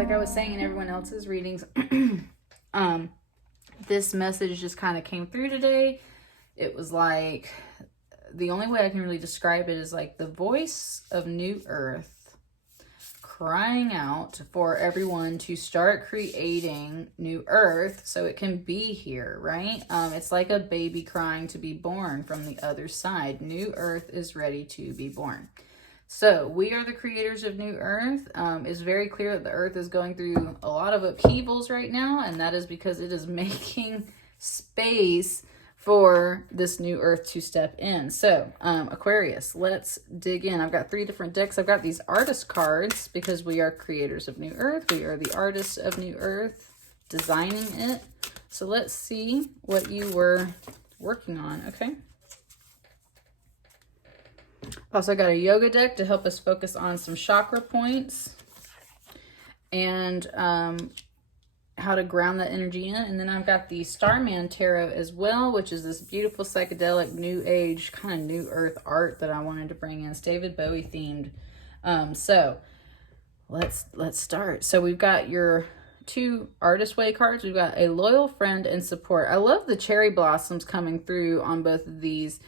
like I was saying in everyone else's readings, this message just kind of came through today. It was like, the only way I can really describe it is like the voice of New Earth crying out for everyone to start creating New Earth so it can be here, right? It's like a baby crying to be born from the other side. New Earth is ready to be born. So we are the creators of New Earth. It's very clear that the Earth is going through a lot of upheavals right now, and that is because it is making space for this new Earth to step in. So Aquarius, let's dig in. I've got 3 different decks. I've got these artist cards because we are creators of New Earth. We are the artists of New Earth, designing it. So let's see what you were working on, okay? Also got a yoga deck to help us focus on some chakra points and how to ground that energy in. And then I've got the Starman Tarot as well, which is this beautiful psychedelic new age kind of new earth art that I wanted to bring in. It's David Bowie themed. So let's start. So we've got your 2 artist way cards. We've got a loyal friend and support. I love the cherry blossoms coming through on both of these.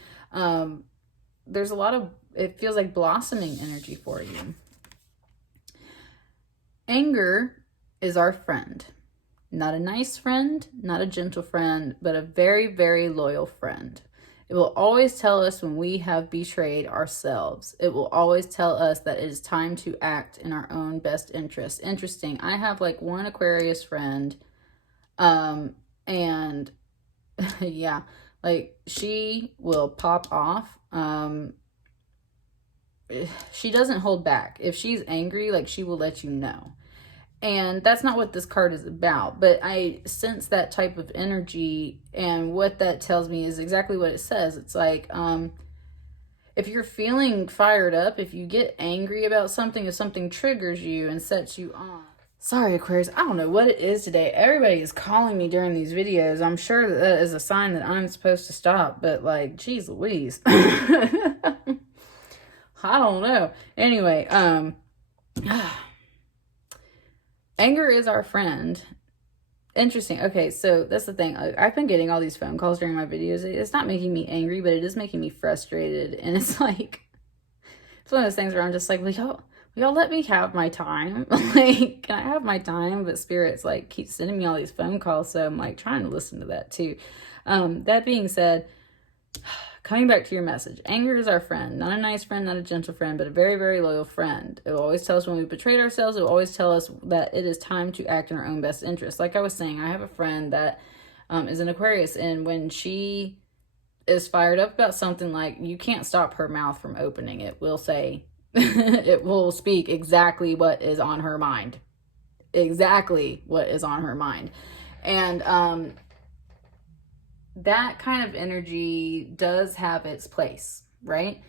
There's a lot of, it feels like blossoming energy for you. Anger is our friend. Not a nice friend, not a gentle friend, but a very, very loyal friend. It will always tell us when we have betrayed ourselves. It will always tell us that it is time to act in our own best interest. Interesting. I have like one Aquarius friend, and yeah, like she will pop off. She doesn't hold back. If she's angry, like she will let you know. And that's not what this card is about, but I sense that type of energy, and what that tells me is exactly what it says. It's like, if you're feeling fired up, if you get angry about something, if something triggers you and sets you on. Sorry, Aquarius, I don't know what it is today. Everybody is calling me during these videos. I'm sure that that is a sign that I'm supposed to stop, but like, geez Louise. I don't know. Anyway, anger is our friend. Interesting. Okay, so that's the thing. I've been getting all these phone calls during my videos. It's not making me angry, but it is making me frustrated. And it's like, it's one of those things where I'm just like, will y'all let me have my time? Like, can I have my time? But Spirit's like, keep sending me all these phone calls. So I'm like trying to listen to that too. That being said, coming back to your message, anger is our friend. Not a nice friend, not a gentle friend, but a very, very loyal friend. It will always tell us when we betrayed ourselves. It will always tell us that it is time to act in our own best interest. Like I was saying, I have a friend that is an Aquarius, and when she is fired up about something, like, you can't stop her mouth from opening. It will say, it will speak exactly what is on her mind. Exactly what is on her mind. And that kind of energy does have its place, right?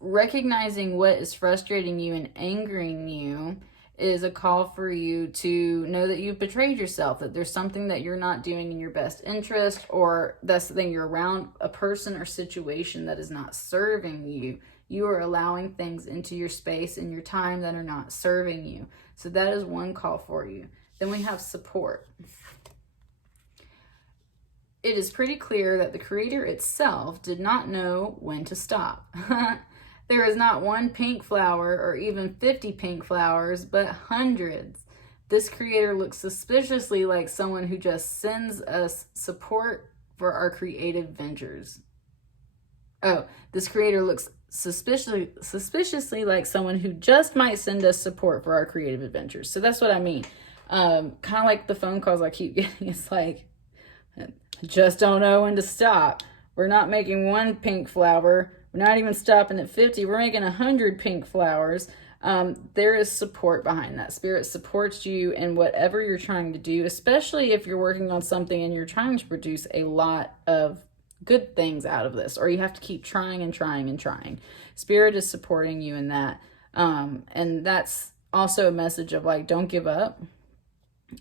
Recognizing what is frustrating you and angering you is a call for you to know that you've betrayed yourself, that there's something that you're not doing in your best interest, or that's the thing, you're around a person or situation that is not serving you. You are allowing things into your space and your time that are not serving you. So that is one call for you. Then we have support. It is pretty clear that the creator itself did not know when to stop. There is not one pink flower or even 50 pink flowers, but hundreds. This creator looks suspiciously like someone who just sends us support for our creative ventures. Oh, this creator looks suspiciously like someone who just might send us support for our creative adventures. So that's what I mean. Kind of like the phone calls I keep getting. It's like, just don't know when to stop. We're not making one pink flower. We're not even stopping at 50. We're making 100 pink flowers. There is support behind that. Spirit supports you in whatever you're trying to do, especially if you're working on something and you're trying to produce a lot of good things out of this, or you have to keep trying and trying and trying. Spirit is supporting you in that. And that's also a message of like, don't give up.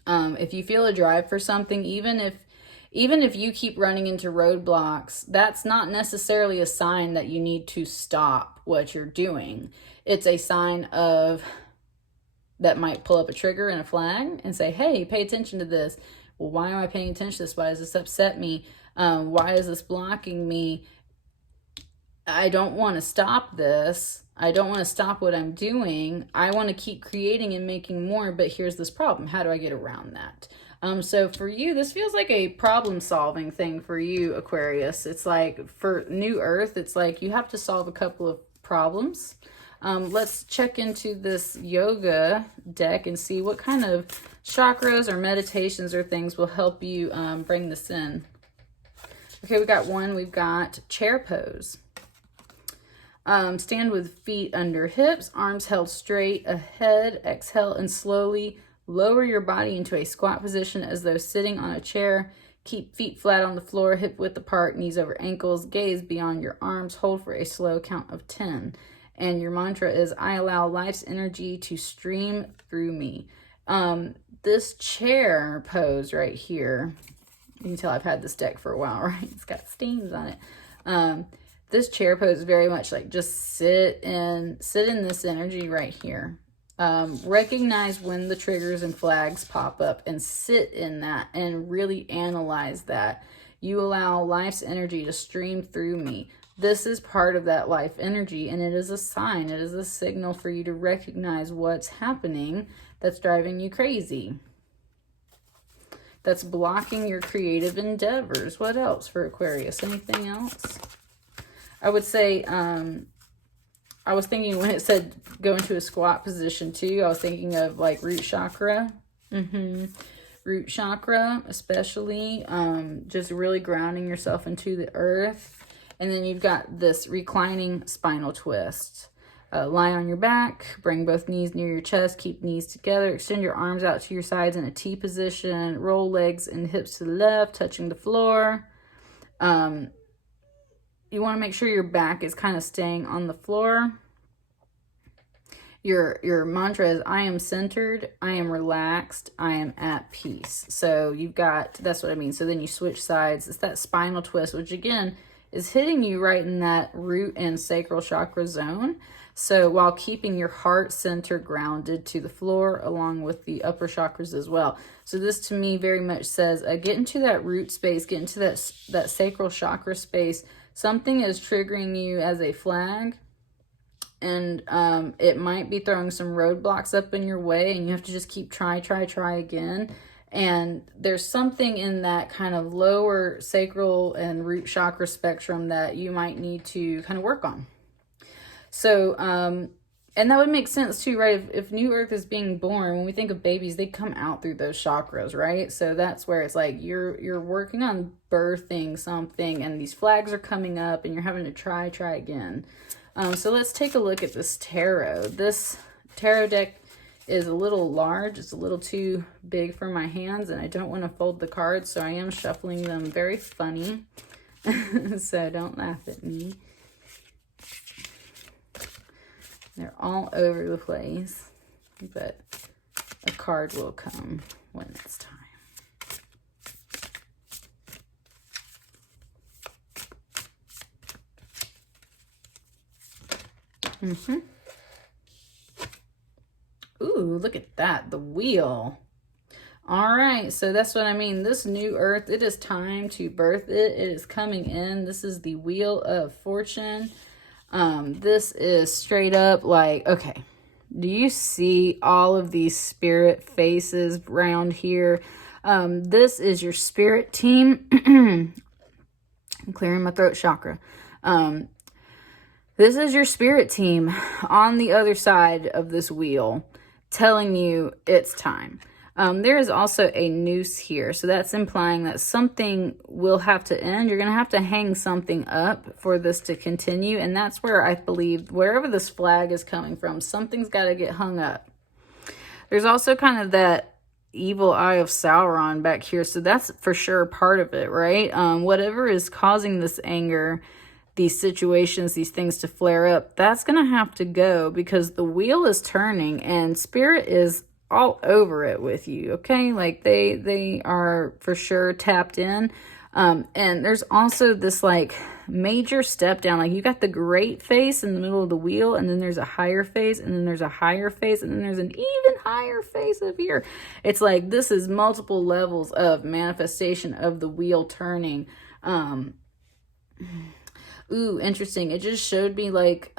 If you feel a drive for something, even if you keep running into roadblocks, that's not necessarily a sign that you need to stop what you're doing. It's a sign of that might pull up a trigger and a flag and say, hey, pay attention to this. Well, why am I paying attention to this? Why does this upset me? Why is this blocking me? I don't want to stop this. I don't want to stop what I'm doing. I want to keep creating and making more, but here's this problem. How do I get around that? So for you, this feels like a problem-solving thing for you, Aquarius. It's like for New Earth, it's like you have to solve a couple of problems. Let's check into this yoga deck and see what kind of chakras or meditations or things will help you bring this in. Okay, we got one. We've got chair pose. Stand with feet under hips, arms held straight ahead. Exhale and slowly lower your body into a squat position as though sitting on a chair. Keep feet flat on the floor, hip width apart, knees over ankles. Gaze beyond your arms. Hold for a slow count of 10. And your mantra is, I allow life's energy to stream through me. This chair pose right here, you can tell I've had this deck for a while, right? It's got stains on it. This chair pose is very much like just sit in this energy right here. Recognize when the triggers and flags pop up and sit in that and really analyze that. You allow life's energy to stream through me. This is part of that life energy, and it is a sign. It is a signal for you to recognize what's happening that's driving you crazy, that's blocking your creative endeavors. What else for Aquarius? Anything else? I would say, I was thinking when it said go into a squat position too, I was thinking of like root chakra. Root chakra, especially, just really grounding yourself into the earth. And then you've got this reclining spinal twist. Lie on your back, bring both knees near your chest, keep knees together, extend your arms out to your sides in a T position, roll legs and hips to the left, touching the floor. You want to make sure your back is kind of staying on the floor. Your mantra is, I am centered, I am relaxed, I am at peace. So you've got, that's what I mean. So then you switch sides. It's that spinal twist, which again is hitting you right in that root and sacral chakra zone. So while keeping your heart center grounded to the floor along with the upper chakras as well. So this to me very much says, get into that root space, get into that sacral chakra space. Something is triggering you as a flag, and it might be throwing some roadblocks up in your way, and you have to just keep try again. And there's something in that kind of lower sacral and root chakra spectrum that you might need to kind of work on. So, and that would make sense too, right? If New Earth is being born, when we think of babies, they come out through those chakras, right? So that's where it's like you're working on birthing something, and these flags are coming up, and you're having to try again. So let's take a look at this tarot. This tarot deck is a little large. It's a little too big for my hands, and I don't want to fold the cards, so I am shuffling them very funny. So don't laugh at me. They're all over the place, but a card will come when it's time. Ooh, look at that, the wheel. All right, so that's what I mean. This new earth, it is time to birth it. It is coming in. This is the Wheel of Fortune. This is straight up like, okay, do you see all of these spirit faces around here? This is your spirit team. I'm clearing my throat chakra. This is your spirit team on the other side of this wheel telling you it's time. There is also a noose here, so that's implying that something will have to end. You're going to have to hang something up for this to continue, and that's where I believe, wherever this flag is coming from, something's got to get hung up. There's also kind of that evil eye of Sauron back here, so that's for sure part of it, right? Whatever is causing this anger, these situations, these things to flare up, that's going to have to go, because the wheel is turning and spirit is all over it with you, okay? Like they are for sure tapped in. And there's also this like major step down. Like you got the great face in the middle of the wheel, and then there's a higher face, and then there's a higher face, and then there's an even higher face up here. It's like this is multiple levels of manifestation of the wheel turning. Ooh, interesting. It just showed me like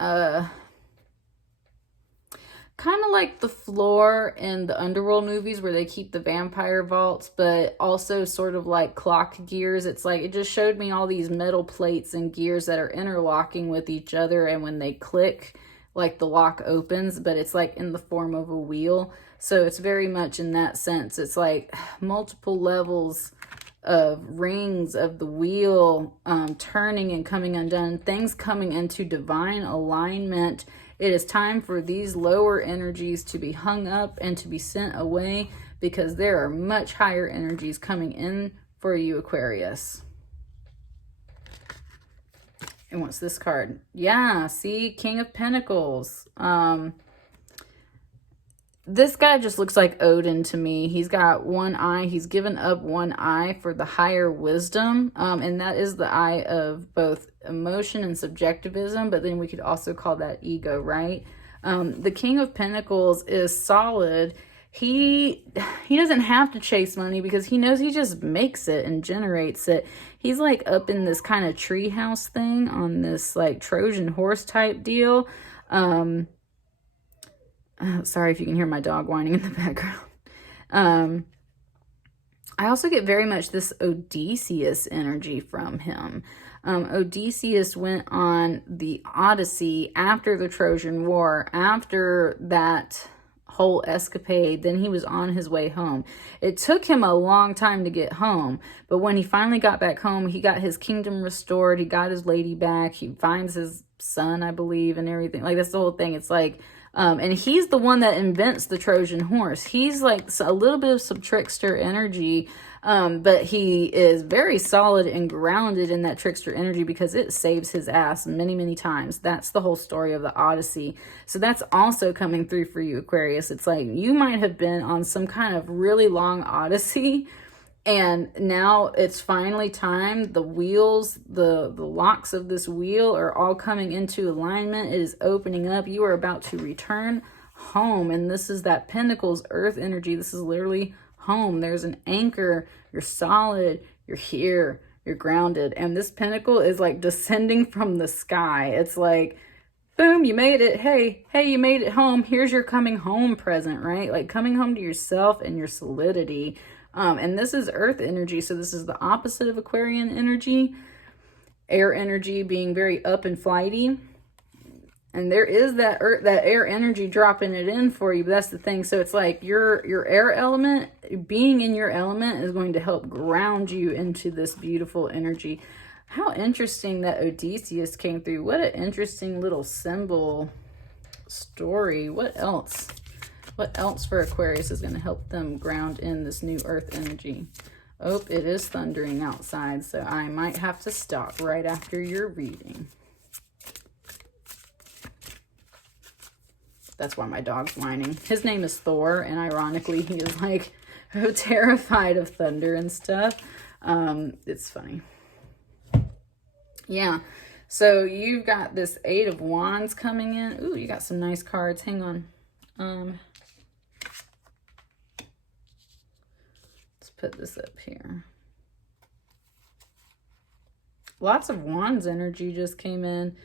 kind of like the floor in the Underworld movies where they keep the vampire vaults, but also sort of like clock gears. It's like, it just showed me all these metal plates and gears that are interlocking with each other. And when they click, like the lock opens, but it's like in the form of a wheel. So it's very much in that sense. It's like multiple levels of rings of the wheel turning and coming undone, things coming into divine alignment. It is time for these lower energies to be hung up and to be sent away, because there are much higher energies coming in for you, Aquarius. And what's this card? Yeah, see, King of Pentacles. This guy just looks like Odin to me. He's got one eye. He's given up one eye for the higher wisdom. And that is the eye of both emotion and subjectivism. But then we could also call that ego, right? The King of Pentacles is solid. He doesn't have to chase money because he knows he just makes it and generates it. He's like up in this kind of treehouse thing on this like Trojan horse type deal. Sorry if you can hear my dog whining in the background. I also get very much this Odysseus energy from him. Odysseus went on the Odyssey after the Trojan War, after that whole escapade. Then he was on his way home. It took him a long time to get home, but when he finally got back home, he got his kingdom restored. He got his lady back. He finds his son, I believe, and everything. Like, that's the whole thing. It's like, and he's the one that invents the Trojan horse. He's like a little bit of some trickster energy, but he is very solid and grounded in that trickster energy because it saves his ass many, many times. That's the whole story of the Odyssey. So that's also coming through for you, Aquarius. It's like you might have been on some kind of really long Odyssey, and now it's finally time. The wheels, the locks of this wheel are all coming into alignment. It is opening up. You are about to return home. And this is that Pentacles earth energy. This is literally home. There's an anchor. You're solid. You're here. You're grounded. And this pentacle is like descending from the sky. It's like, boom, you made it. Hey, you made it home. Here's your coming home present, right? Like coming home to yourself and your solidity. And this is earth energy. So this is the opposite of Aquarian energy. Air energy being very up and flighty. And there is that air energy dropping it in for you. But that's the thing. So it's like your air element, being in your element is going to help ground you into this beautiful energy. How interesting that Odysseus came through. What an interesting little symbol story. What else? What else for Aquarius is going to help them ground in this new earth energy? Oh, it is thundering outside, so I might have to stop right after your reading. That's why my dog's whining. His name is Thor, and ironically, he is like terrified of thunder and stuff. It's funny. Yeah, so you've got this Eight of Wands coming in. Ooh, you got some nice cards. Hang on. Put this up here. Lots of Wands energy just came in.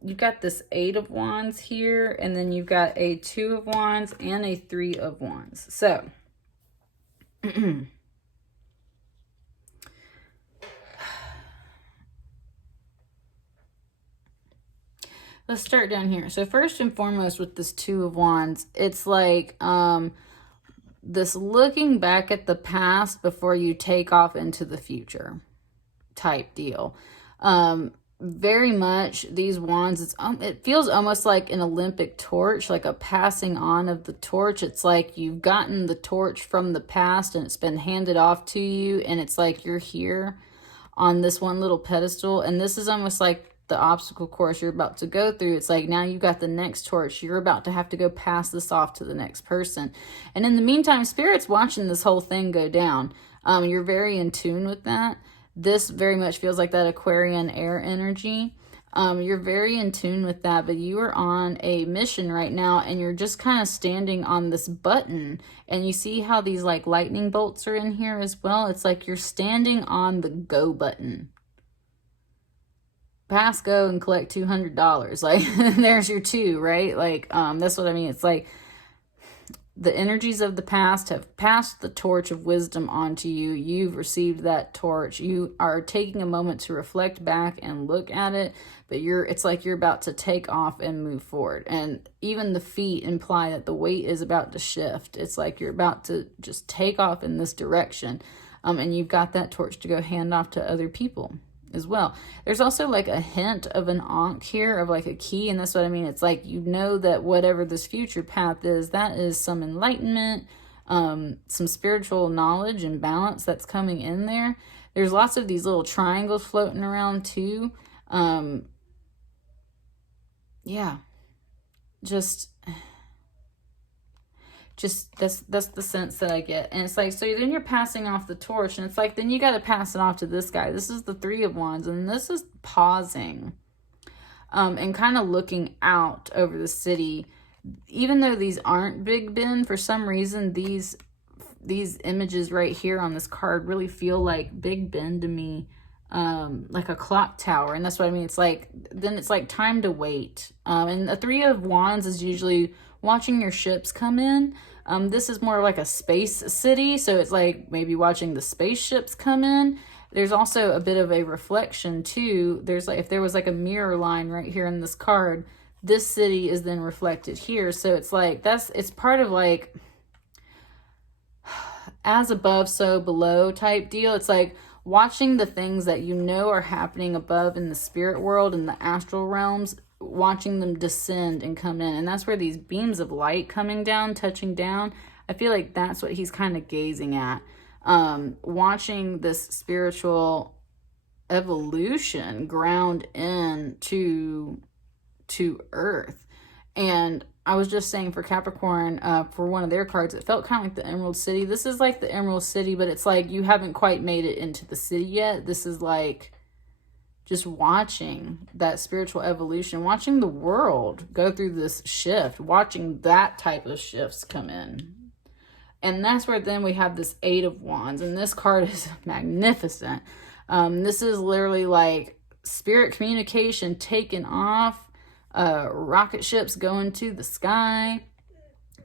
You've got this Eight of Wands here, and then you've got a Two of Wands and a Three of Wands. So let's start down here. So first and foremost with this Two of Wands, it's like this looking back at the past before you take off into the future type deal. Very much these wands, it feels almost like an Olympic torch, like a passing on of the torch. It's like you've gotten the torch from the past and it's been handed off to you, and it's like you're here on this one little pedestal, and this is almost like the obstacle course you're about to go through. It's like now you got the next torch. You're about to have to go pass this off to the next person. And in the meantime, Spirit's watching this whole thing go down. You're very in tune with that. This very much feels like that Aquarian air energy. You're very in tune with that, but you are on a mission right now, and you're just kind of standing on this button, and you see how these like lightning bolts are in here as well. It's like you're standing on the go button. Pass go and collect $200. Like, there's your two, right? Like, that's what I mean. It's like the energies of the past have passed the torch of wisdom onto you. You've received that torch. You are taking a moment to reflect back and look at it, but it's like you're about to take off and move forward. And even the feet imply that the weight is about to shift. It's like you're about to just take off in this direction. And you've got that torch to go hand off to other people as well. There's also like a hint of an ankh here, of like a key, and that's what I mean. It's like, you know that whatever this future path is, that is some enlightenment, some spiritual knowledge and balance that's coming in there. There's lots of these little triangles floating around too. Yeah, just that's the sense that I get. And it's like, so then you're passing off the torch, and it's like, then you got to pass it off to this guy. This is the Three of Wands, and this is pausing and kind of looking out over the city. Even though these aren't Big Ben, for some reason these images right here on this card really feel like Big Ben to me, like a clock tower. And that's what I mean. It's like, then it's like time to wait. And the Three of Wands is usually watching your ships come in. This is more like a space city, so it's like maybe watching the spaceships come in. There's also a bit of a reflection too. There's like, if there was like a mirror line right here in this card, this city is then reflected here. So it's like, it's part of like as above so below type deal. It's like watching the things that you know are happening above in the spirit world and the astral realms, watching them descend and come in. And that's where these beams of light coming down, touching down, I feel like that's what he's kind of gazing at. Watching this spiritual evolution ground in to earth. And I was just saying for Capricorn, for one of their cards, it felt kind of like the Emerald City. This is like the Emerald City, but it's like you haven't quite made it into the city yet. This is like just watching that spiritual evolution, watching the world go through this shift, watching that type of shifts come in. And that's where then we have this Eight of Wands, and this card is magnificent. This is literally like spirit communication taken off, rocket ships going to the sky.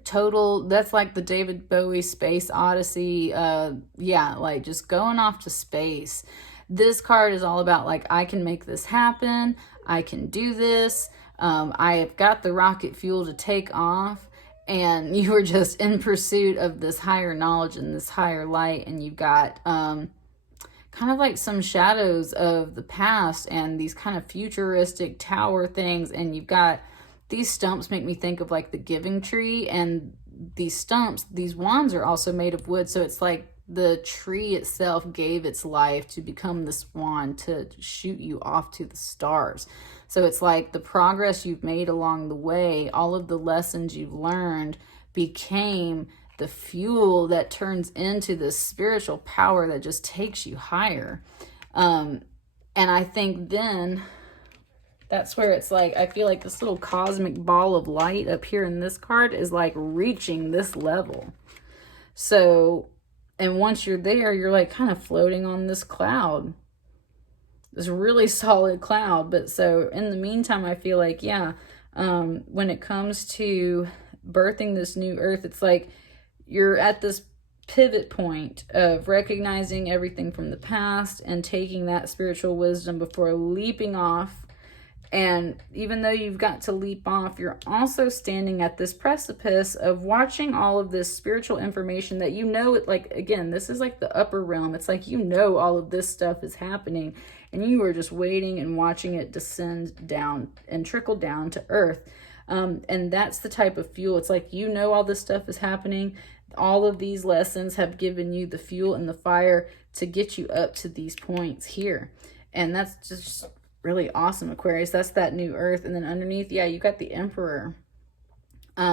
Total, that's like the David Bowie Space Odyssey. Yeah, like just going off to space. This card is all about like, I can make this happen. I can do this. I have got the rocket fuel to take off. And you are just in pursuit of this higher knowledge and this higher light. And you've got kind of like some shadows of the past and these kind of futuristic tower things. And you've got these stumps make me think of like the Giving Tree. And these stumps, these wands are also made of wood. So it's like the tree itself gave its life to become this wand to shoot you off to the stars. So it's like the progress you've made along the way, all of the lessons you've learned became the fuel that turns into this spiritual power that just takes you higher. And I think then that's where it's like, I feel like this little cosmic ball of light up here in this card is like reaching this level. So, and once you're there, you're like kind of floating on this cloud, this really solid cloud. But so in the meantime, I feel like, yeah, when it comes to birthing this new earth, it's like you're at this pivot point of recognizing everything from the past and taking that spiritual wisdom before leaping off. And even though you've got to leap off, you're also standing at this precipice of watching all of this spiritual information that you know, like, again, this is like the upper realm. It's like, you know, all of this stuff is happening and you are just waiting and watching it descend down and trickle down to earth. And that's the type of fuel. It's like, you know, all this stuff is happening. All of these lessons have given you the fuel and the fire to get you up to these points here. And that's just really awesome, Aquarius. That's that new earth. And then underneath, yeah, you got the Emperor.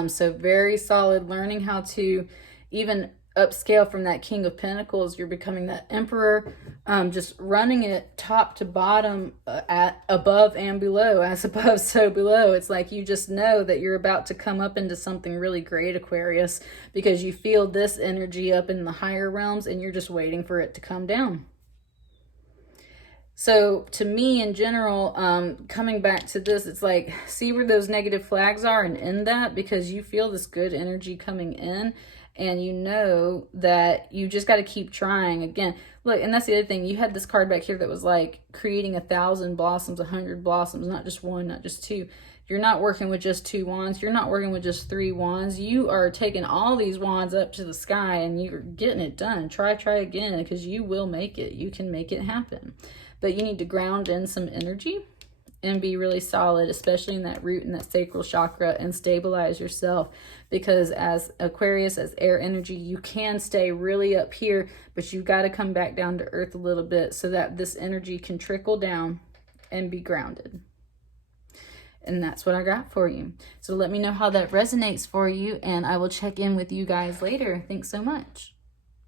So very solid, learning how to even upscale from that King of Pentacles. You're becoming that Emperor, just running it top to bottom, at above and below, as above so below. It's like you just know that you're about to come up into something really great, Aquarius, because you feel this energy up in the higher realms and you're just waiting for it to come down. So to me in general, coming back to this, it's like, see where those negative flags are and end that, because you feel this good energy coming in. And you know that you just got to keep trying. Again, look, and that's the other thing. You had this card back here that was like creating 1,000 blossoms, 100 blossoms, not just one, not just two. You're not working with just 2 wands. You're not working with just 3 wands. You are taking all these wands up to the sky and you're getting it done. Try again, because you will make it. You can make it happen. But you need to ground in some energy and be really solid, especially in that root and that sacral chakra, and stabilize yourself, because as Aquarius, as air energy, you can stay really up here, but you've got to come back down to earth a little bit so that this energy can trickle down and be grounded. And that's what I got for you. So let me know how that resonates for you, and I will check in with you guys later. Thanks so much.